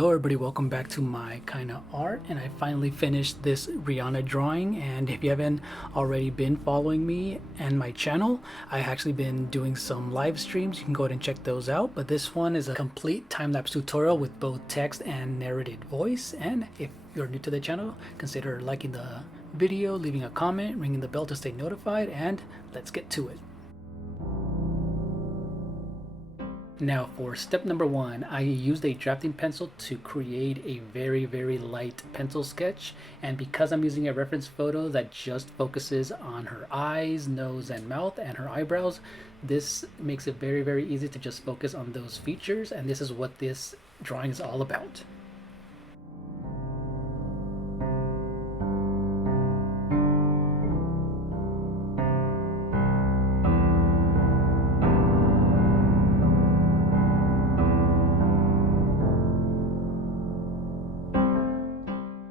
Hello everybody, welcome back to my kind of art, and I finally finished this Rihanna drawing. And if you haven't already been following me and my channel, I actually been doing some live streams. You can go ahead and check those out, but this one is a complete time-lapse tutorial with both text and narrated voice. And if you're new to the channel, consider liking the video, leaving a comment, ringing the bell to stay notified, and let's get to it. Now for step number one, I used a drafting pencil to create a very light pencil sketch, and because I'm using a reference photo that just focuses on her eyes, nose and mouth and her eyebrows, this makes it very easy to just focus on those features, and this is what this drawing is all about.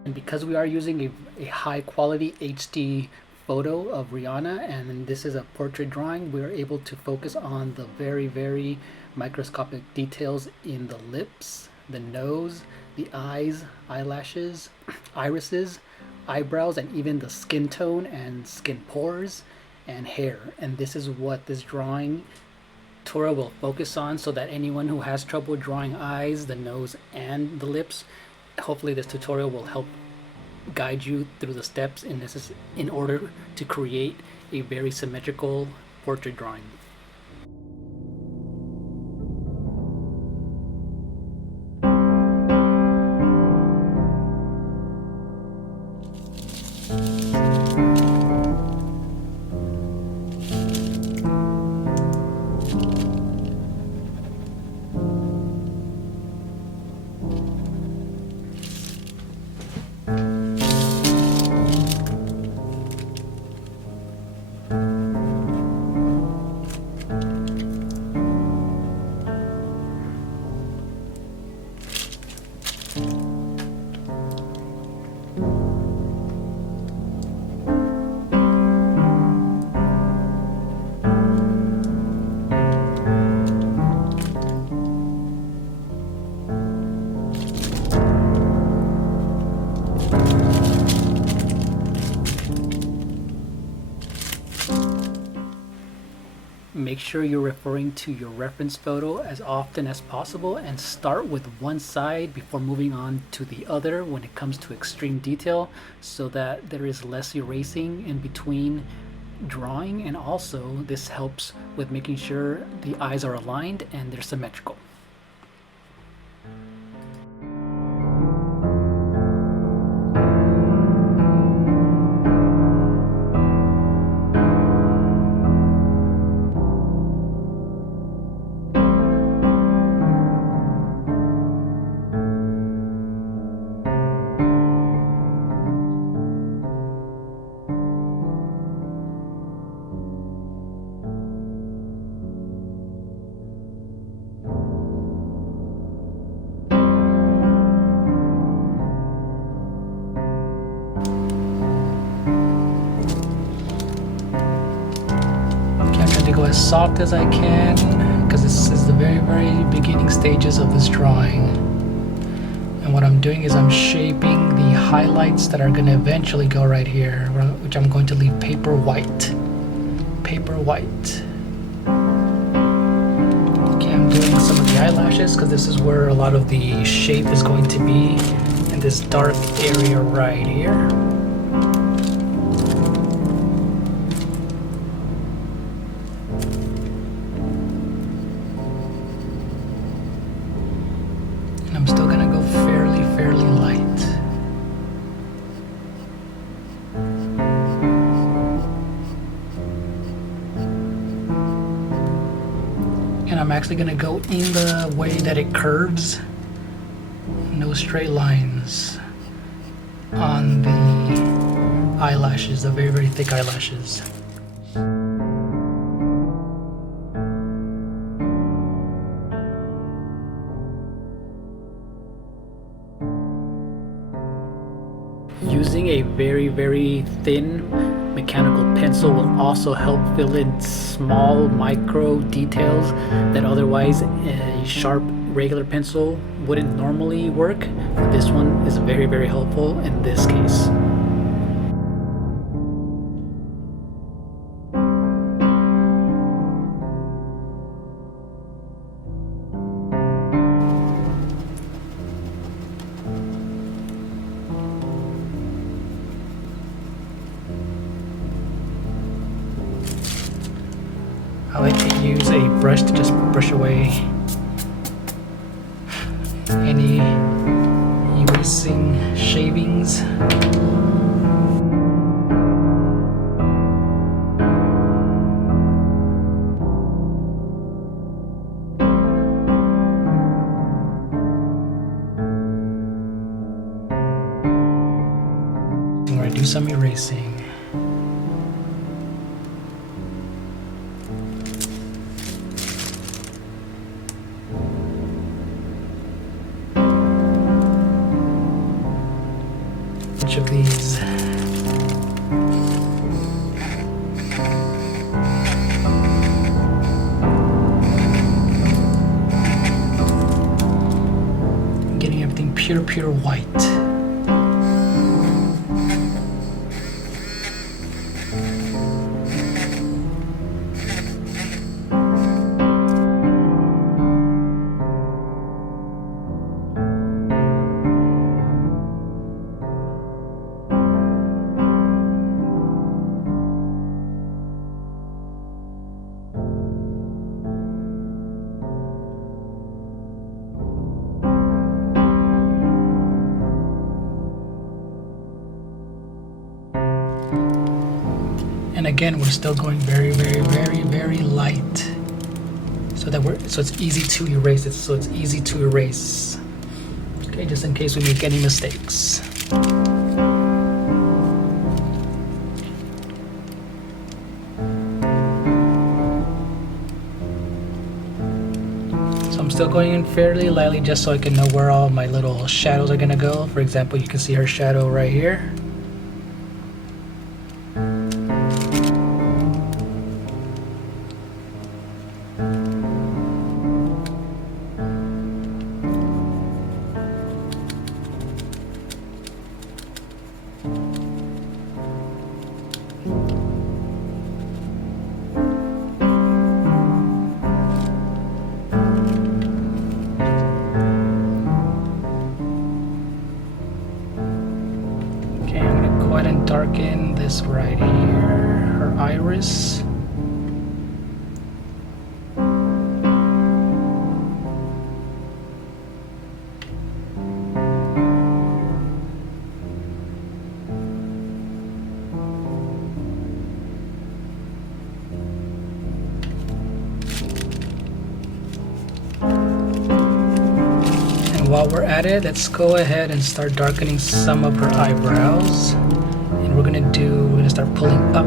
And because we are using a high quality HD photo of Rihanna, and this is a portrait drawing, we're able to focus on the very microscopic details in the lips, the nose, the eyes, eyelashes, irises, eyebrows, and even the skin tone and skin pores and hair. And this is what this drawing tutorial will focus on, so that anyone who has trouble drawing eyes, the nose, and the lips, hopefully this tutorial will help guide you through the steps in order to create a very symmetrical portrait drawing. Make sure you're referring to your reference photo as often as possible, and start with one side before moving on to the other when it comes to extreme detail, so that there is less erasing in between drawing, and also this helps with making sure the eyes are aligned and they're symmetrical. Go as soft as I can, because this is the very beginning stages of this drawing. And what I'm doing is I'm shaping the highlights that are going to eventually go right here, which I'm going to leave paper white. Okay, I'm doing some of the eyelashes because this is where a lot of the shape is going to be, in this dark area right here. I'm still gonna go fairly light. And I'm actually gonna go in the way that it curves. No straight lines on the eyelashes, the very thick eyelashes. Using a very thin mechanical pencil will also help fill in small micro details that otherwise a sharp regular pencil wouldn't normally work. But this one is very, very helpful in this case. I like to use a brush to just brush away any erasing shavings. I'm going to do some erasing. Of these getting everything pure white. And again, we're still going very light, so it's easy to erase it. So it's easy to erase. Okay, just in case we make any mistakes. So I'm still going in fairly lightly, just so I can know where all my little shadows are gonna go. For example, you can see her shadow right here. And darken this right here, her iris. And while we're at it, let's go ahead and start darkening some of her eyebrows. We're gonna start pulling up.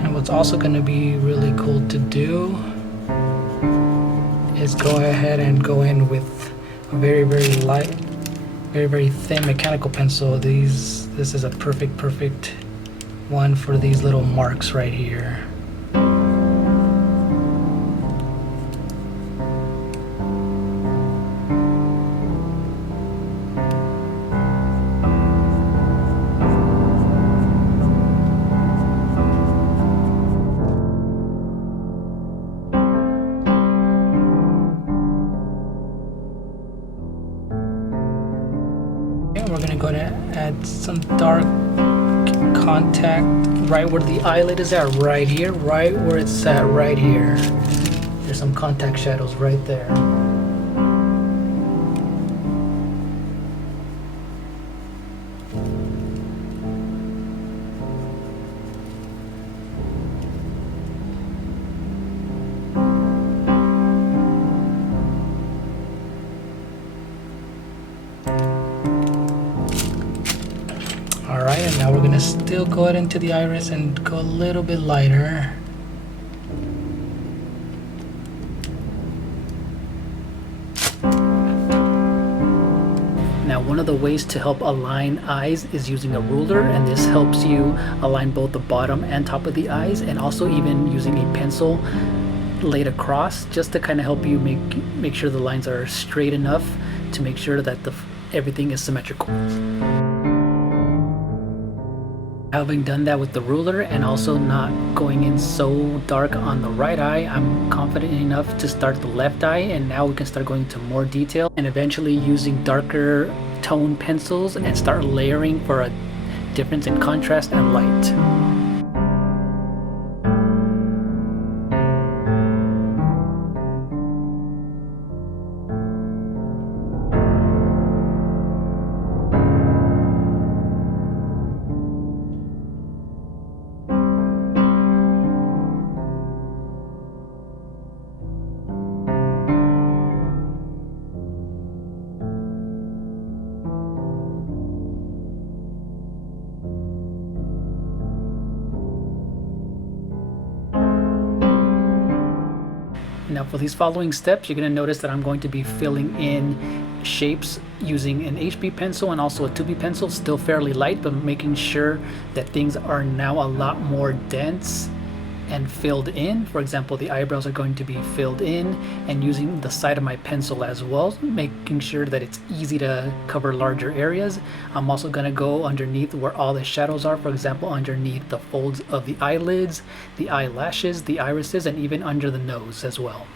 And what's also gonna be really cool to do is go ahead and go in with a very light, very thin mechanical pencil. This is a perfect one for these little marks right here. We're gonna go to add some dark contact right where the eyelid is at, right here, right where it's at, right here. There's some contact shadows right there. Alright, and now we're going to still go ahead into the iris and go a little bit lighter. of the ways to help align eyes is using a ruler, and this helps you align both the bottom and top of the eyes, and also even using a pencil laid across just to kind of help you make sure the lines are straight enough to make sure that everything is symmetrical. Having done that with the ruler and also not going in so dark on the right eye, I'm confident enough to start the left eye, and now we can start going into more detail and eventually using darker tone pencils and start layering for a difference in contrast and light. Now for these following steps, you're going to notice that I'm going to be filling in shapes using an HB pencil and also a 2B pencil, still fairly light, but making sure that things are now a lot more dense and filled in. For example, the eyebrows are going to be filled in, and using the side of my pencil as well, making sure that it's easy to cover larger areas. I'm also going to go underneath where all the shadows are, for example, underneath the folds of the eyelids, the eyelashes, the irises, and even under the nose as well.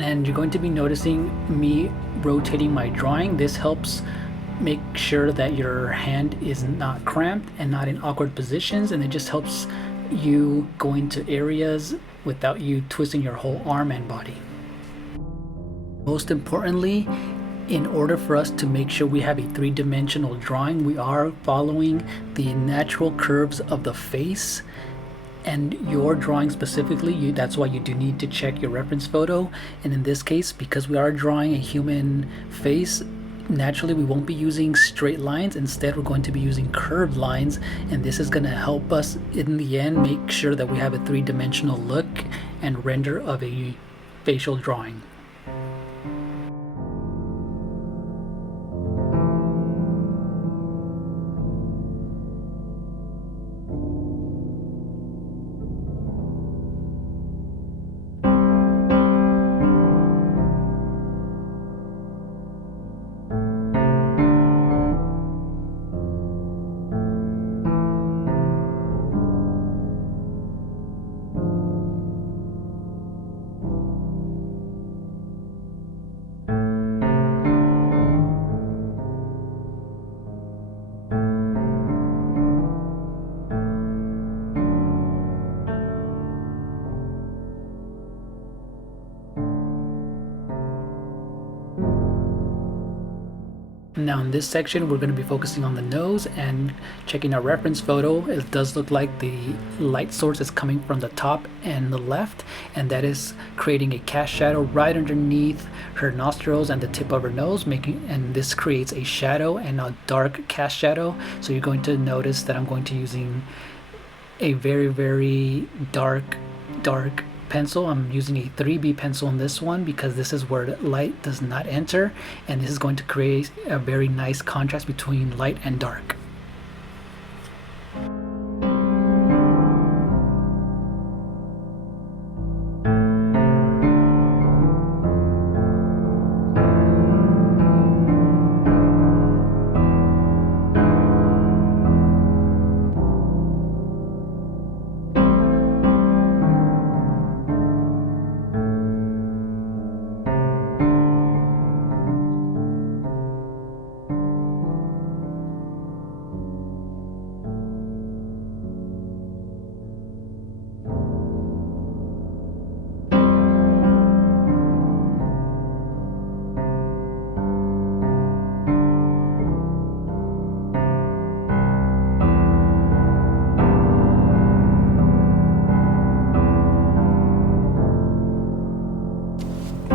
And you're going to be noticing me rotating my drawing. This helps make sure that your hand is not cramped and not in awkward positions, and it just helps you go into areas without you twisting your whole arm and body. Most importantly, in order for us to make sure we have a three-dimensional drawing, we are following the natural curves of the face. And your drawing specifically, that's why you do need to check your reference photo. And in this case, because we are drawing a human face, naturally we won't be using straight lines. Instead, we're going to be using curved lines, and this is going to help us in the end make sure that we have a three-dimensional look and render of a facial drawing. Now in this section, we're going to be focusing on the nose and checking our reference photo. It does look like the light source is coming from the top and the left, and that is creating a cast shadow right underneath her nostrils and the tip of her nose, and this creates a shadow and a dark cast shadow. So you're going to notice that I'm going to using a very, very dark pencil. I'm using a 3B pencil in this one because this is where light does not enter, and this is going to create a very nice contrast between light and dark.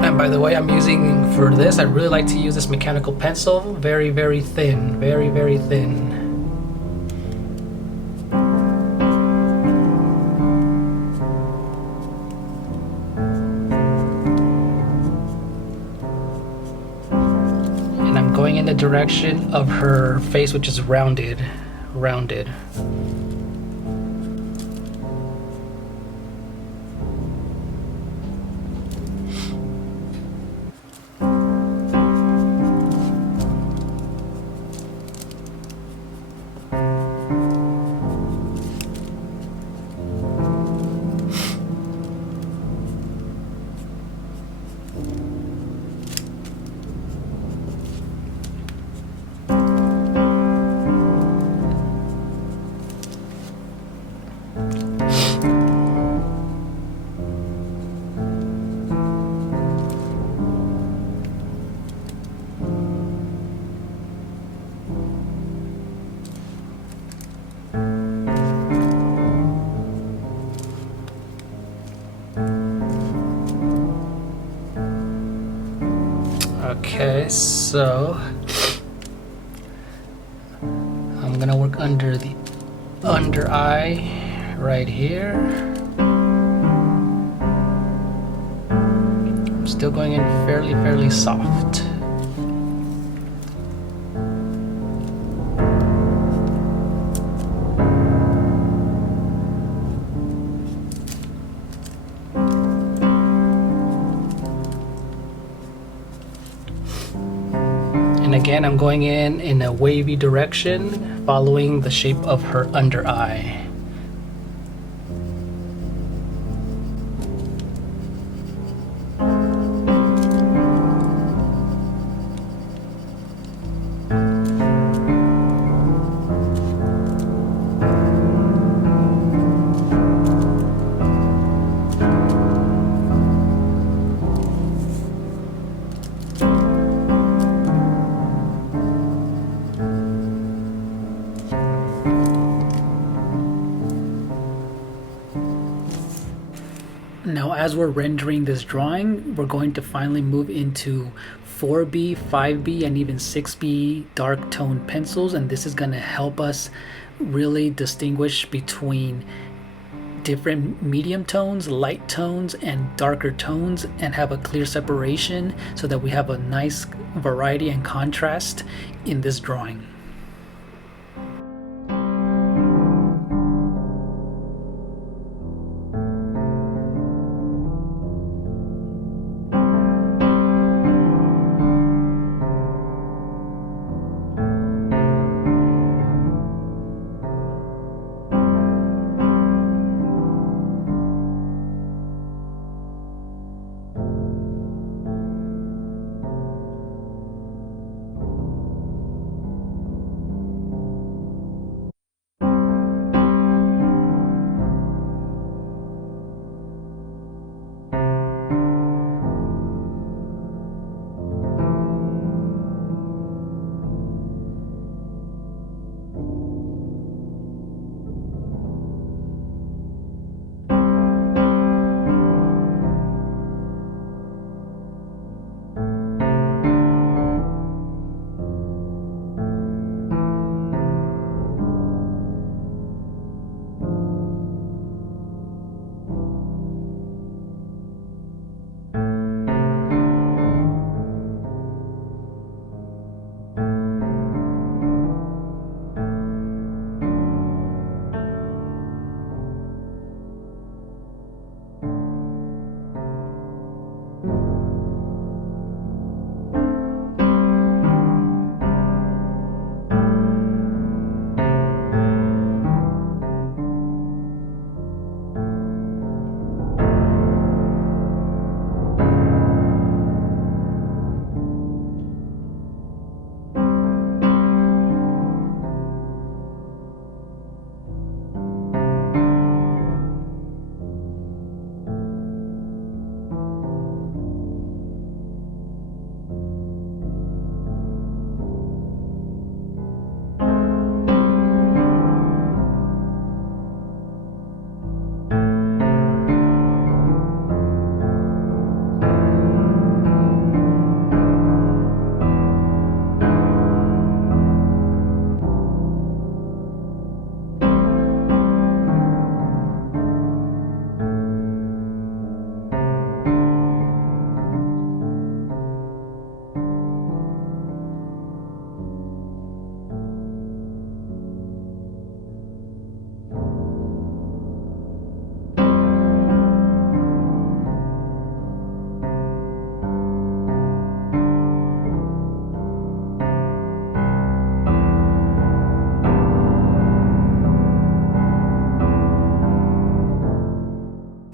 And by the way, I'm using, for this, I really like to use this mechanical pencil, very, very thin, very, very thin. the direction of her face, which is rounded. Okay, so I'm gonna work under the under eye right here. I'm still going in fairly soft. And again, I'm going in a wavy direction, following the shape of her under eye. Now, as we're rendering this drawing, we're going to finally move into 4B, 5B, and even 6B dark tone pencils, and this is going to help us really distinguish between different medium tones, light tones, and darker tones, and have a clear separation so that we have a nice variety and contrast in this drawing.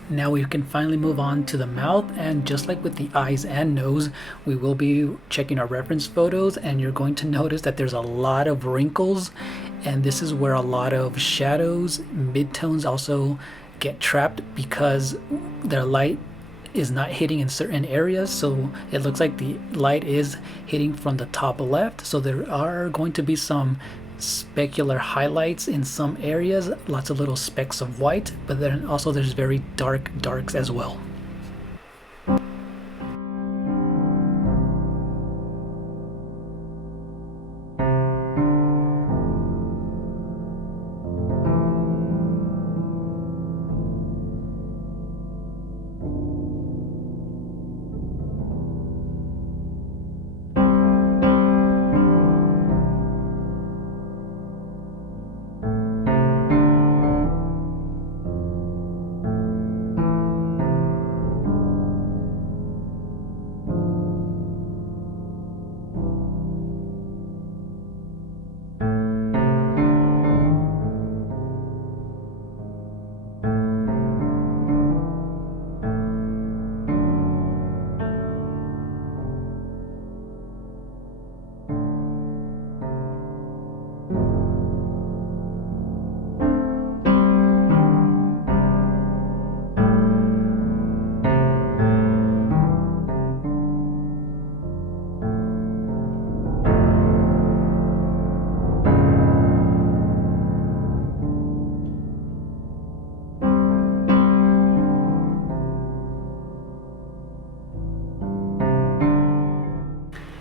Now we can finally move on to the mouth, and just like with the eyes and nose, we will be checking our reference photos, and you're going to notice that there's a lot of wrinkles, and this is where a lot of shadows, midtones also get trapped because their light is not hitting in certain areas. So it looks like the light is hitting from the top left, so there are going to be some specular highlights in some areas, lots of little specks of white, but then also there's very dark darks as well.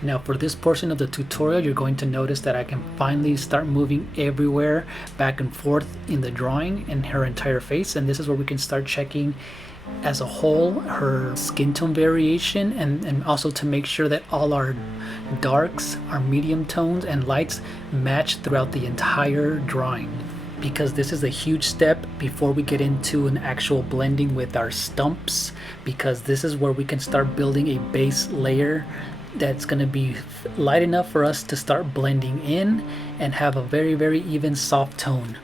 Now for this portion of the tutorial, you're going to notice that I can finally start moving everywhere back and forth in the drawing in her entire face, and this is where we can start checking as a whole her skin tone variation, and also to make sure that all our darks, our medium tones and lights match throughout the entire drawing, because this is a huge step before we get into an actual blending with our stumps, because this is where we can start building a base layer that's going to be light enough for us to start blending in and have a very even soft tone.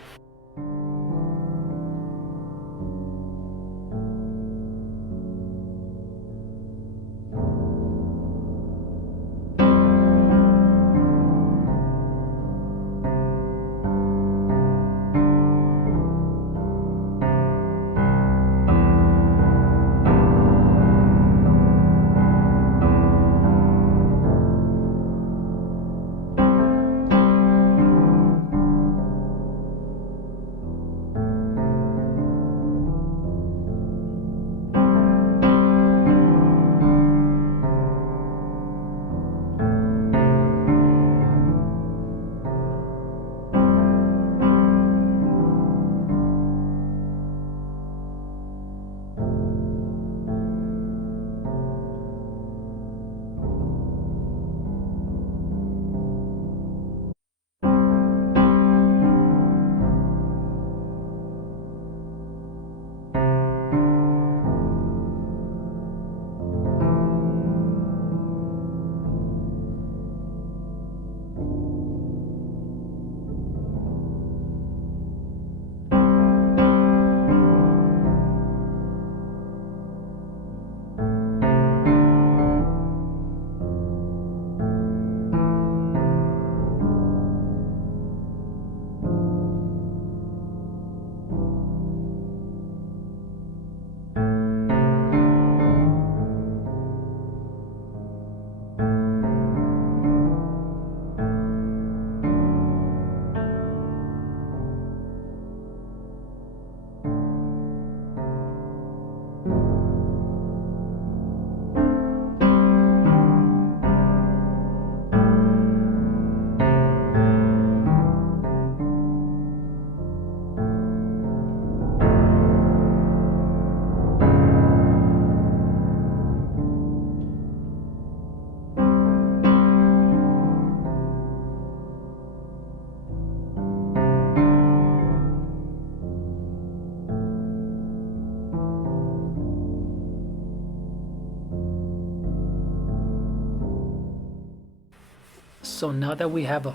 So now that we have a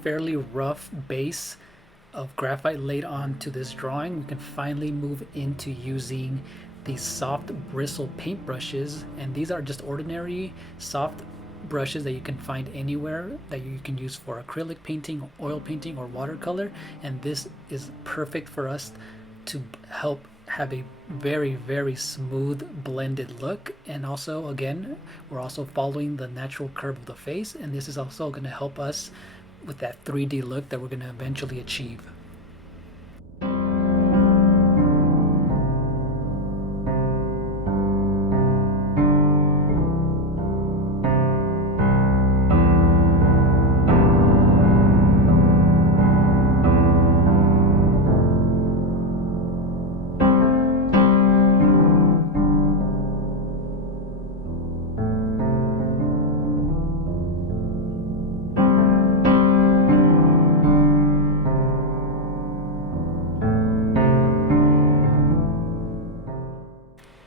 fairly rough base of graphite laid onto this drawing, we can finally move into using these soft bristle paint brushes, and these are just ordinary soft brushes that you can find anywhere that you can use for acrylic painting, oil painting, or watercolor. And this is perfect for us to help have a very smooth blended look. And also, again, we're also following the natural curve of the face, and this is also going to help us with that 3D look that we're going to eventually achieve.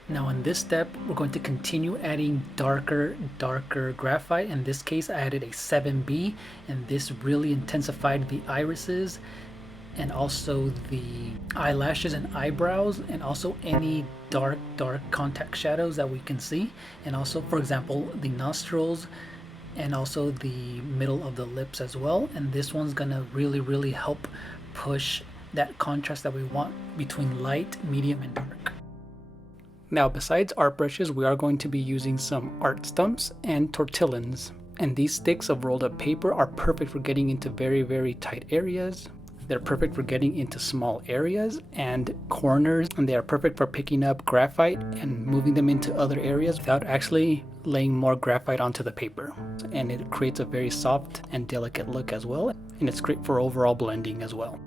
Now in this step, we're going to continue adding darker graphite. In this case, I added a 7B, and this really intensified the irises and also the eyelashes and eyebrows, and also any dark contact shadows that we can see. And also, for example, the nostrils and also the middle of the lips as well. And this one's gonna really help push that contrast that we want between light, medium, and dark. Now, besides art brushes, we are going to be using some art stumps and tortillons. And these sticks of rolled up paper are perfect for getting into very tight areas. They're perfect for getting into small areas and corners, and they are perfect for picking up graphite and moving them into other areas without actually laying more graphite onto the paper. And it creates a very soft and delicate look as well, and it's great for overall blending as well.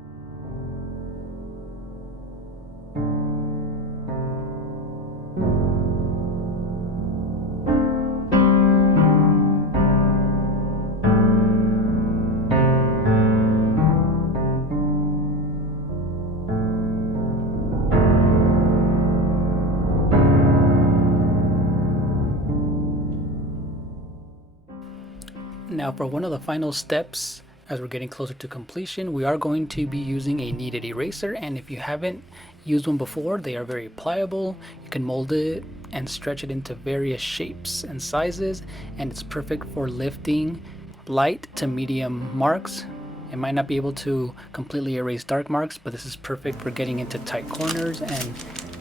Now for one of the final steps, as we're getting closer to completion, we are going to be using a kneaded eraser. And if you haven't used one before, they are very pliable. You can mold it and stretch it into various shapes and sizes, and it's perfect for lifting light to medium marks. It might not be able to completely erase dark marks, but this is perfect for getting into tight corners and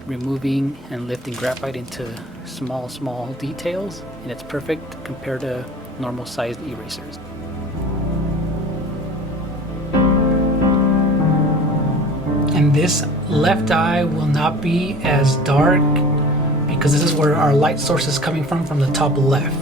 removing and lifting graphite into small details. And it's perfect compared to normal sized erasers. And this left eye will not be as dark because this is where our light source is coming from the top left.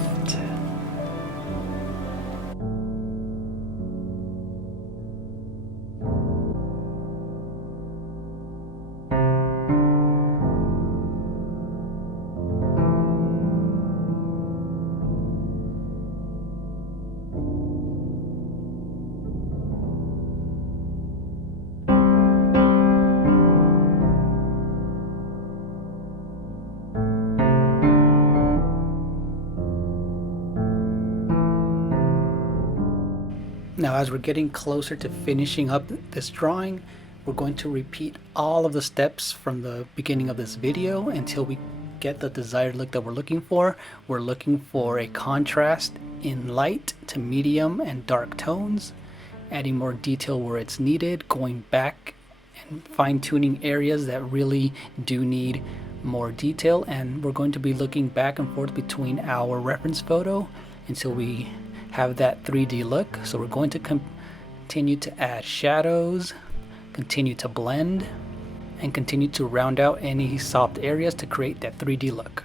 Now, as we're getting closer to finishing up this drawing, we're going to repeat all of the steps from the beginning of this video until we get the desired look that we're looking for. We're looking for a contrast in light to medium and dark tones, adding more detail where it's needed, going back and fine-tuning areas that really do need more detail. And we're going to be looking back and forth between our reference photo until we have that 3D look. So we're going to continue to add shadows, continue to blend, and continue to round out any soft areas to create that 3D look.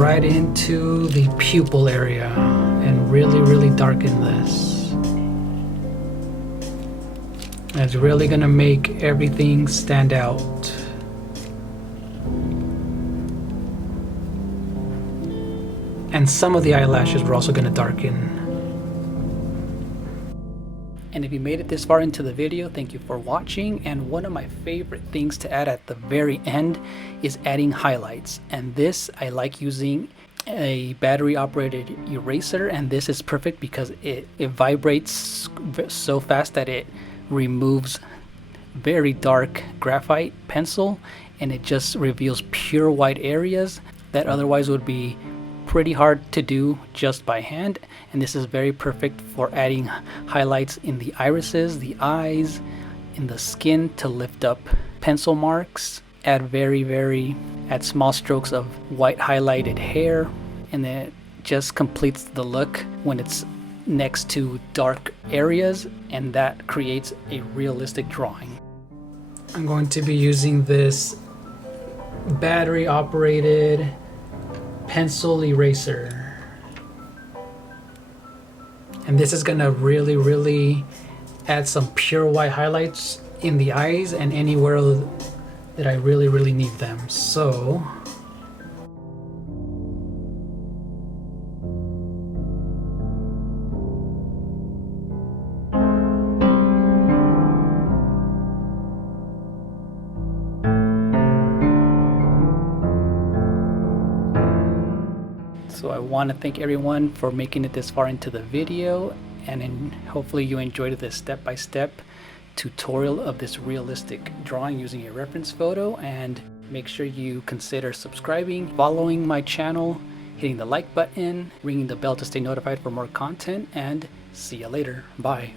right into the pupil area and really darken this. It's really gonna make everything stand out. And some of the eyelashes we're also gonna darken. And if you made it this far into the video, thank you for watching. And one of my favorite things to add at the very end is adding highlights. And this, I like using a battery operated eraser, and this is perfect because it vibrates so fast that it removes very dark graphite pencil, and it just reveals pure white areas that otherwise would be pretty hard to do just by hand. And this is very perfect for adding highlights in the irises, the eyes, in the skin to lift up pencil marks, add add small strokes of white highlighted hair, and then it just completes the look when it's next to dark areas, and that creates a realistic drawing. I'm going to be using this battery operated pencil eraser, and this is gonna really add some pure white highlights in the eyes and anywhere that I really need them. So I want to thank everyone for making it this far into the video, and hopefully you enjoyed this step-by-step tutorial of this realistic drawing using a reference photo. And make sure you consider subscribing, following my channel, hitting the like button, ringing the bell to stay notified for more content, and see you later. Bye.